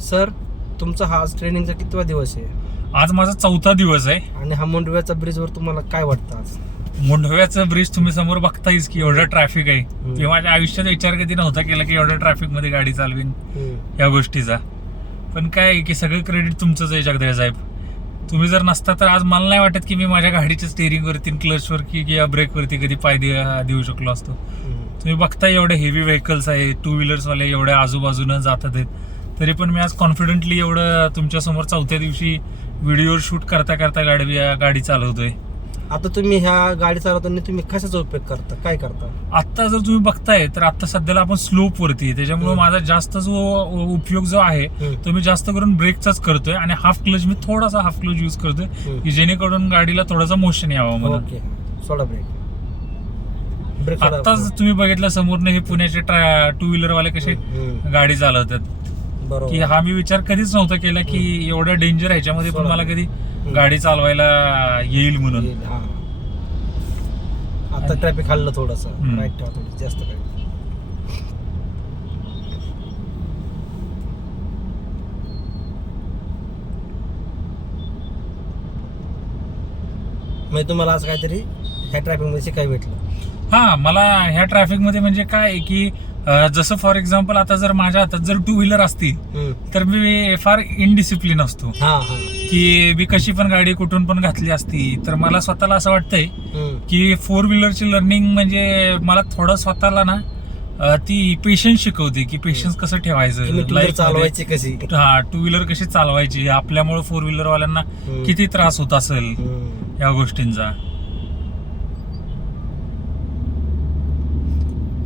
Sir, तुमचा हा आज ट्रेनिंगचा कितवा दिवस आहे? आज माझा 4था दिवस आहे. आणि हा मुंडव्याचा ब्रिजवर तुम्हाला काय वाटतं आज? मुंढव्याचं ब्रिज तुम्ही समोर बघतायच की एवढं ट्रॅफिक आहे. ते माझ्या आयुष्यात विचार कधी नव्हता केला की एवढ्या ट्रॅफिक मध्ये गाडी चालवीन या गोष्टीचा. पण काय आहे की सगळं क्रेडिट तुमचंच आहे जगदळे साहेब. तुम्ही जर नसता तर आज मला नाही वाटत की मी माझ्या गाडीच्या स्टेअरिंगवरती क्लचवर किंवा ब्रेकवरती कधी पाय देऊ शकलो असतो. तुम्ही बघताय एवढे हेवी व्हेकल्स आहे, 2 व्हीलर्सवाले एवढ्या आजूबाजूनं जातात आहेत, तरी पण मी आज कॉन्फिडेंटली एवढं तुमच्या समोर 4थ्या दिवशी व्हिडिओ शूट करता करता गाडी चालवतोय. आता तुम्ही ह्या गाडी चालवताना तुम्ही कशाचा उपयोग करता, काय करता? आता जर तुम्ही बघताय तर आता सध्याला आपण स्लोप वरती, त्याच्यामुळे माझा जास्त जो उपयोग जो आहे तो मी जास्त करून ब्रेकचाच करतोय आणि हाफ क्लच मी थोडासा हाफ क्लच यूज करतोय की जेणेकरून गाडीला थोडासा मोशन यावं म्हणून. ओके, सोडा ब्रेक. आताच तुम्ही बघितलं समोरने हे पुण्याचे 2 व्हीलर वाले कसे गाडी चालवतात की बरोबर. हा मी विचार कधीच नव्हता केला की एवढ्या डेंजर ह्याच्यामध्ये पण मला कधी गाडी चालवायला येईल म्हणून. हा. आता ट्रॅफिक हल्लं थोडंसं, राईट ठेवा थोडी जास्त काय. म्हणजे तुम्हाला आज काहीतरी ह्या ट्रॅफिक मध्ये शिकायला भेटलं? हा, मला ह्या ट्रॅफिक मध्ये म्हणजे काय आहे की जसं फॉर एक्झाम्पल आता जर माझ्या हातात जर 2 व्हीलर असतील तर मी फार इनडिसिप्लिन असतो की मी कशी पण गाडी कुठून पण घातली असती तर मला स्वतःला असं वाटतंय की 4 व्हीलरची लर्निंग म्हणजे मला थोडं स्वतःला ना ती पेशन्स शिकवते की पेशन्स कसं ठेवायचं लाईफ चालवायची कशी. हा, 2 व्हीलर कशी चालवायची, आपल्यामुळे 4 व्हीलर वाल्यांना किती त्रास होत असेल या गोष्टींचा.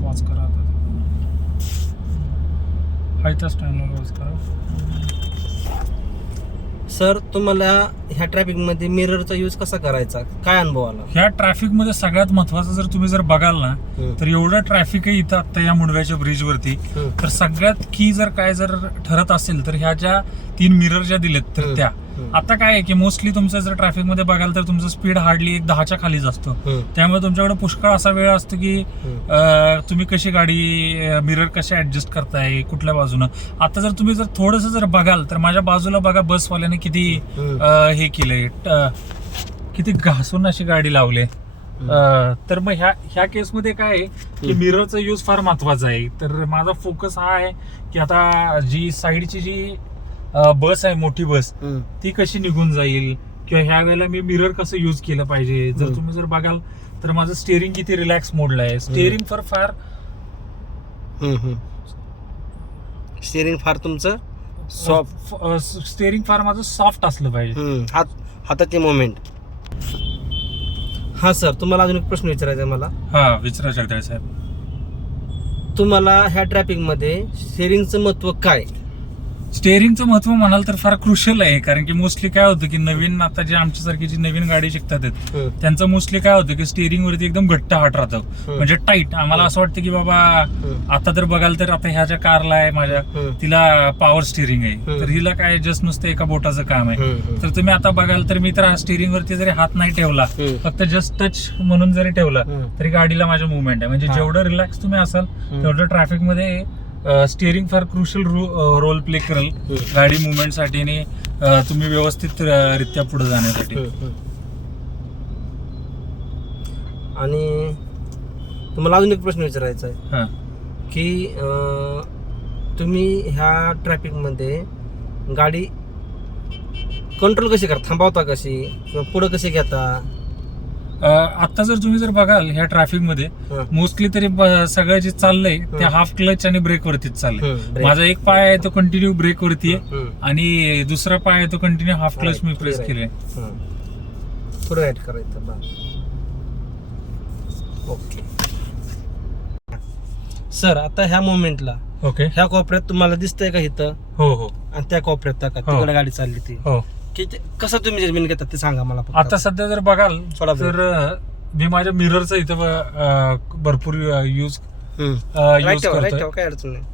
पॉज करा आता. हाय त्या स्टँडवर पॉज करा. सर, तुम्हाला ह्या ट्रॅफिक मध्ये मिररचा यूज कसा करायचा, काय अनुभव आला? ह्या ट्रॅफिक मध्ये सगळ्यात महत्वाचं जर तुम्ही जर बघाल ना तर एवढं ट्रॅफिक आहे इथं आता या मुंडव्याच्या ब्रिज वरती, तर सगळ्यात की जर काय जर ठरत असेल तर ह्या ज्या 3 मिरर ज्या दिलेत तर त्या आता काय आहे की मोस्टली तुमचं जर ट्रॅफिक मध्ये बघाल तर तुमचं स्पीड हार्डली 10च्या खालीच असतो. त्यामुळे तुमच्याकडे पुष्कळ असा वेळ असतो की तुम्ही कशी गाडी मिरर कसे ऍडजस्ट करताय कुठल्या बाजूनं. आता जर तुम्ही जर थोडस जर बघाल तर माझ्या बाजूला बघा बसवाल्याने किती हे केलंय, किती घासून अशी गाडी लावली. तर मग ह्या केसमध्ये काय आहे की मिररचा यूज फार महत्वाचा आहे. तर माझा फोकस हा आहे की आता जी साईडची जी बस आहे, मोठी बस, ती कशी निघून जाईल किंवा ह्या वेळेला मी मिरर कसं यूज केलं पाहिजे. जर तुम्ही जर बघाल तर माझं स्टेअरिंग किती रिलॅक्स मोडला आहे. स्टेअरिंग फार तुमचं स्टेअरिंग फार माझं सॉफ्ट असलं पाहिजे. हाताचे मोमेंट. हा सर, तुम्हाला अजून एक प्रश्न विचारायचा आहे मला. हा, विचारा जगदळे साहेब. तुम्हाला ह्या ट्रॅफिक मध्ये स्टेअरिंगचं महत्व काय? स्टेअरिंगचं महत्व म्हणाल तर फार क्रुशियल आहे, कारण की मोस्टली काय होतं की नवीन आता जे आमच्यासारखी जी नवीन गाडी शिकतात त्यांचं मोस्टली काय होतं की स्टेअरिंग वरती एकदम घट्ट हात राहतं, म्हणजे टाईट. आम्हाला असं वाटतं की बाबा आता तर बघाल तर आता ह्या ज्या कारला आहे माझ्या, तिला पॉवर स्टेअरिंग आहे, तर हिला काय जस्ट नुसतं एका बोटाचं काम आहे. तर तुम्ही आता बघाल तर मी तर स्टेअरिंग वरती जरी हात नाही ठेवला, फक्त जस्ट टच म्हणून जरी ठेवला तरी गाडीला माझ्या मुवमेंट आहे. म्हणजे जेवढं रिलॅक्स तुम्ही असाल तेवढं ट्रॅफिक मध्ये स्टिअरिंग फार क्रुशियल रोल प्ले करेल गाडी मुवमेंट साठी आणि तुम्ही व्यवस्थित रित्या पुढे जाण्यासाठी. आणि तुम्हाला अजून एक प्रश्न विचारायचा आहे की तुम्ही ह्या ट्रॅफिक मध्ये गाडी कंट्रोल कशी करता, थांबवता कशी किंवा पुढे कशी घेता? आता जर तुम्ही जर बघाल ह्या ट्रॅफिक मध्ये मोस्टली तरी सगळं जे चाललंय ते हाफ क्लच आणि ब्रेक वरतीच चाललंय. माझा एक पाय आहे तो कंटिन्यू ब्रेक वरती आहे आणि दुसरा पाय आहे तो कंटिन्यू हाफ क्लच मी प्रेस केलाय. पुढे राईट करायचं. ओके सर, आता ह्या मोमेंटला ह्या कोपऱ्यात तुम्हाला दिसतंय का इथं? हो. आणि त्या कोपऱ्यात तिकडे गाडी चालली ती, कसं तुम्ही जजमेंट घेतात ते सांगा मला. आता सध्या जर बघाल तर मी माझ्या मिररचा इथं भरपूर यूज करतोय, काय अडचण नाही.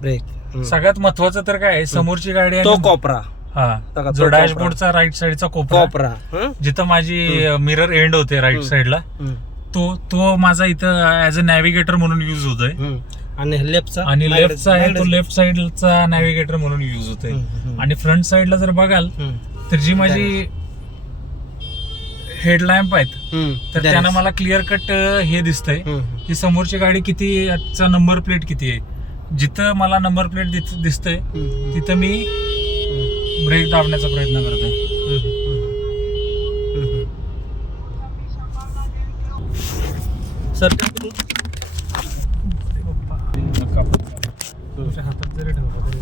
ब्रेक सगळ्यात महत्वाचं तर काय, समोरची गाडी तो कोपरा, हा जो डॅशबोर्डचा राईट साईडचा कोपरा जिथं माझी मिरर एंड होते राईट साईडला, तो माझा इथं ऍज अ नॅव्हिगेटर म्हणून यूज होतोय. आणि लेफ्टचा आणि लेफ्टचा आहे तो लेफ्ट साइडचा नॅव्हिगेटर म्हणून युज होतोय. आणि फ्रंट साइडला जर बघाल तर जी माझी हेडलॅम्प आहेत तर त्यांना मला क्लिअर कट हे दिसतंय की समोरची गाडी किती, याचा नंबर प्लेट किती आहे. जिथं मला नंबर प्लेट दिसतंय तिथं मी ब्रेक दाबण्याचा प्रयत्न करतोय. सर तुमच्या हातात जरी ठेवला तरी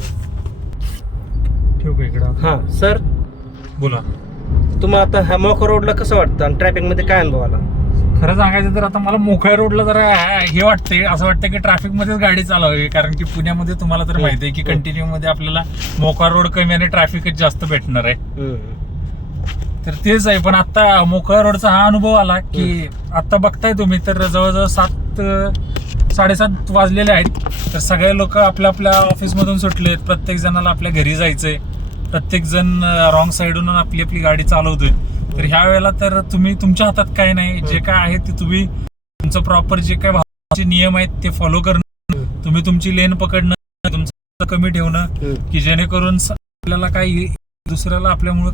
ठेवू का इकडं. हा सर, बोला. तुम्हाला आता ह्या मोखा रोडला कसं वाटतं आणि ट्रॅफिक मध्ये काय अनुभव आला? खरं सांगायचं तर आता मला मोकळ्या रोडला जरा हे वाटतंय, असं वाटतं की ट्रॅफिक मध्येच गाडी चालवावी. कारण की पुण्यामध्ये तुम्हाला तर माहिती आहे की कंटिन्यू मध्ये आपल्याला मोकळा रोड कमी आणि ट्रॅफिकच जास्त भेटणार आहे. तर तेच आहे. पण आता मोकळ्या रोडचा हा अनुभव आला की आता बघताय तुम्ही तर जवळजवळ 7-7:30 वाजलेले आहेत. तर सगळे लोक आपल्या आपल्या ऑफिसमधून सुटलेत. प्रत्येक जणाला आपल्या घरी जायचंय. प्रत्येक जण रॉंग साईडून आपली आपली गाडी चालवतोय. तर ह्या वेळेला तर तुम्ही तुमच्या हातात काय नाही, जे काय आहे ते तुम्ही तुमचं प्रॉपर जे काय वाहतुकीचे नियम आहेत ते फॉलो करणं, तुम्ही तुमची लेन पकडणं, तुमचं कमी ठेवणं की जेणेकरून आपल्याला काही दुसऱ्याला आपल्यामुळे